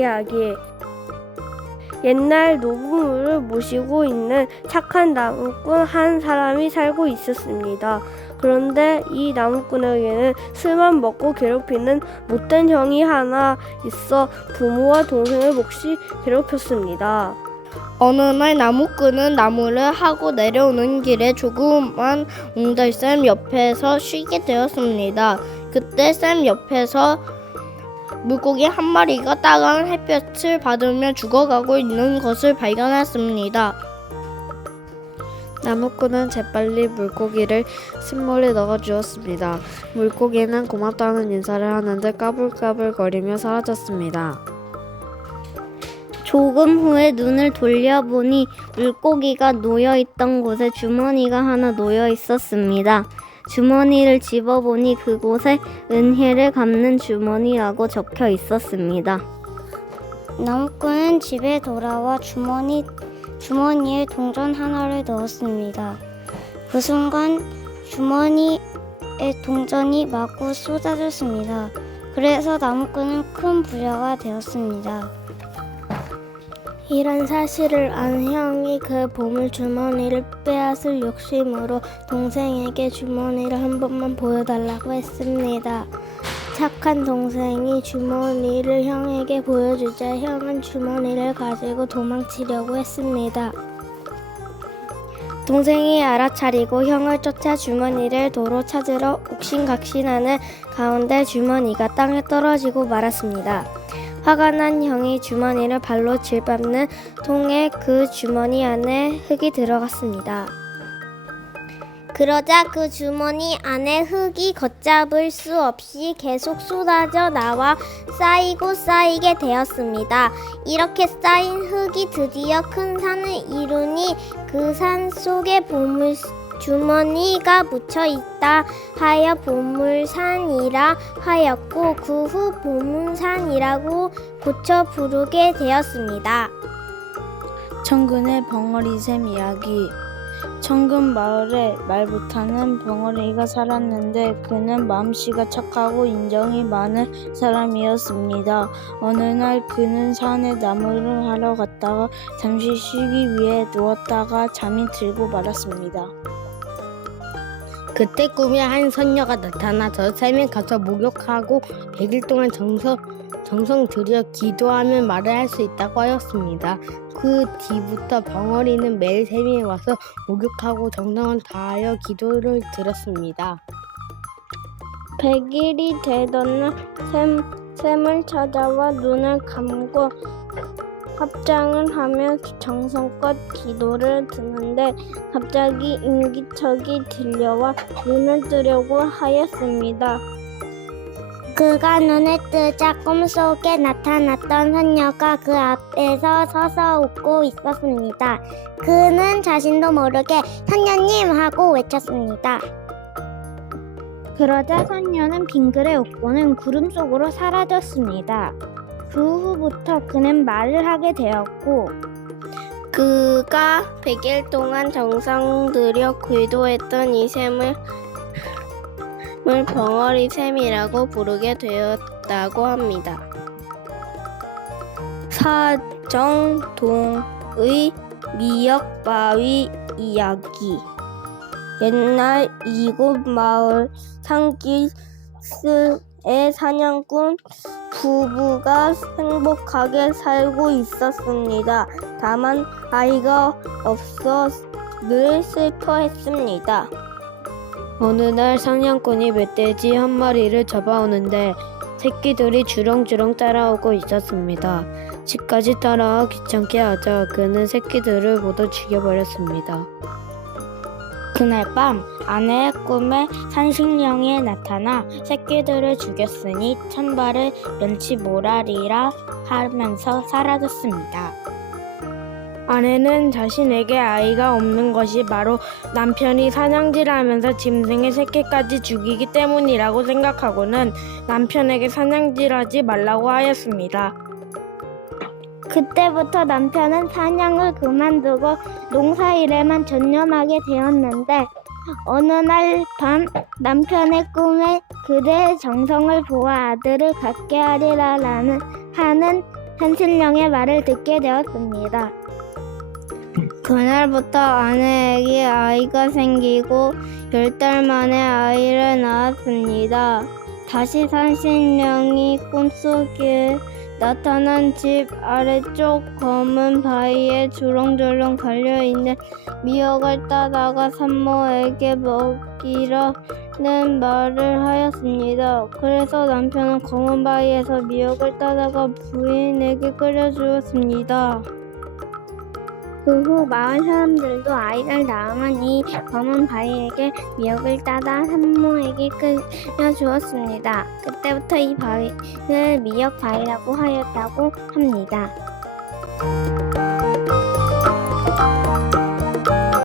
이야기. 옛날 노부모를 모시고 있는 착한 나무꾼 한 사람이 살고 있었습니다. 그런데 이 나무꾼에게는 술만 먹고 괴롭히는 못된 형이 하나 있어 부모와 동생을 몹시 괴롭혔습니다. 어느 날 나무꾼은 나무를 하고 내려오는 길에 조그만 옹달샘 옆에서 쉬게 되었습니다. 그때 샘 옆에서 물고기 한 마리가 따가운 햇볕을 받으며 죽어가고 있는 것을 발견했습니다. 나무꾼은 재빨리 물고기를 샘물에 넣어주었습니다. 물고기는 고맙다는 인사를 하는데 까불까불거리며 사라졌습니다. 조금 후에 눈을 돌려보니 물고기가 놓여있던 곳에 주머니가 하나 놓여 있었습니다. 주머니를 집어보니 그곳에 은혜를 갚는 주머니라고 적혀 있었습니다. 나무꾼은 집에 돌아와 주머니에 동전 하나를 넣었습니다. 그 순간 주머니에 동전이 마구 쏟아졌습니다. 그래서 나무꾼은 큰 부자가 되었습니다. 이런 사실을 안 형이 그 보물 주머니를 빼앗을 욕심으로 동생에게 주머니를 한 번만 보여달라고 했습니다. 착한 동생이 주머니를 형에게 보여주자 형은 주머니를 가지고 도망치려고 했습니다. 동생이 알아차리고 형을 쫓아 주머니를 도로 찾으러 옥신각신하는 가운데 주머니가 땅에 떨어지고 말았습니다. 화가 난 형이 주머니를 발로 짓밟는 통에 그 주머니 안에 흙이 들어갔습니다. 그러자 그 주머니 안에 흙이 걷잡을 수 없이 계속 쏟아져 나와 쌓이고 쌓이게 되었습니다. 이렇게 쌓인 흙이 드디어 큰 산을 이루니 그 산 속에 보물 주머니가 묻혀 있다 하여 보물산이라 하였고 그 후 보문산이라고 고쳐 부르게 되었습니다. 천근의 벙어리샘 이야기. 천근 마을에 말 못하는 벙어리가 살았는데 그는 마음씨가 착하고 인정이 많은 사람이었습니다. 어느 날 그는 산에 나무를 하러 갔다가 잠시 쉬기 위해 누웠다가 잠이 들고 말았습니다. 그때 꿈에 한 선녀가 나타나서 샘에 가서 목욕하고 100일 동안 정성 들여 기도하면 말을 할 수 있다고 하였습니다. 그 뒤부터 벙어리는 매일 샘에 와서 목욕하고 정성을 다하여 기도를 드렸습니다. 100일이 되던 날 샘을 찾아와 눈을 감고 합장을 하며 정성껏 기도를 드는데 갑자기 인기척이 들려와 눈을 뜨려고 하였습니다. 그가 눈을 뜨자 꿈속에 나타났던 선녀가 그 앞에서 서서 웃고 있었습니다. 그는 자신도 모르게 선녀님 하고 외쳤습니다. 그러자 선녀는 빙그레 웃고는 구름 속으로 사라졌습니다. 그 후부터 그는 말을 하게 되었고 그가 100일 동안 정성 들여 기도했던 이 샘을 벙어리 샘이라고 부르게 되었다고 합니다. 사정동의 미역바위 이야기. 옛날 이곳 마을 산길스의 사냥꾼 부부가 행복하게 살고 있었습니다. 다만 아이가 없어 늘 슬퍼했습니다. 어느 날 사냥꾼이 멧돼지 한 마리를 잡아오는데 새끼들이 주렁주렁 따라오고 있었습니다. 집까지 따라와 귀찮게 하자 그는 새끼들을 모두 죽여버렸습니다. 그날 밤 아내의 꿈에 산신령이 나타나 새끼들을 죽였으니 천발을 면치 모라리라 하면서 사라졌습니다. 아내는 자신에게 아이가 없는 것이 바로 남편이 사냥질하면서 짐승의 새끼까지 죽이기 때문이라고 생각하고는 남편에게 사냥질하지 말라고 하였습니다. 그때부터 남편은 사냥을 그만두고 농사일에만 전념하게 되었는데 어느 날 밤 남편의 꿈에 그대의 정성을 보아 아들을 갖게 하리라 하는 산신령의 말을 듣게 되었습니다. 그날부터 아내에게 아이가 생기고 10달 만에 아이를 낳았습니다. 다시 산신령이 꿈속에 나타난 집 아래쪽 검은 바위에 주렁주렁 달려있는 미역을 따다가 산모에게 먹이라는 말을 하였습니다. 그래서 남편은 검은 바위에서 미역을 따다가 부인에게 끓여주었습니다. 그 후 마을 사람들도 아이를 낳으면 이 검은 바위에게 미역을 따다 산모에게 끓여주었습니다. 그때부터 이 바위를 미역 바위라고 하였다고 합니다.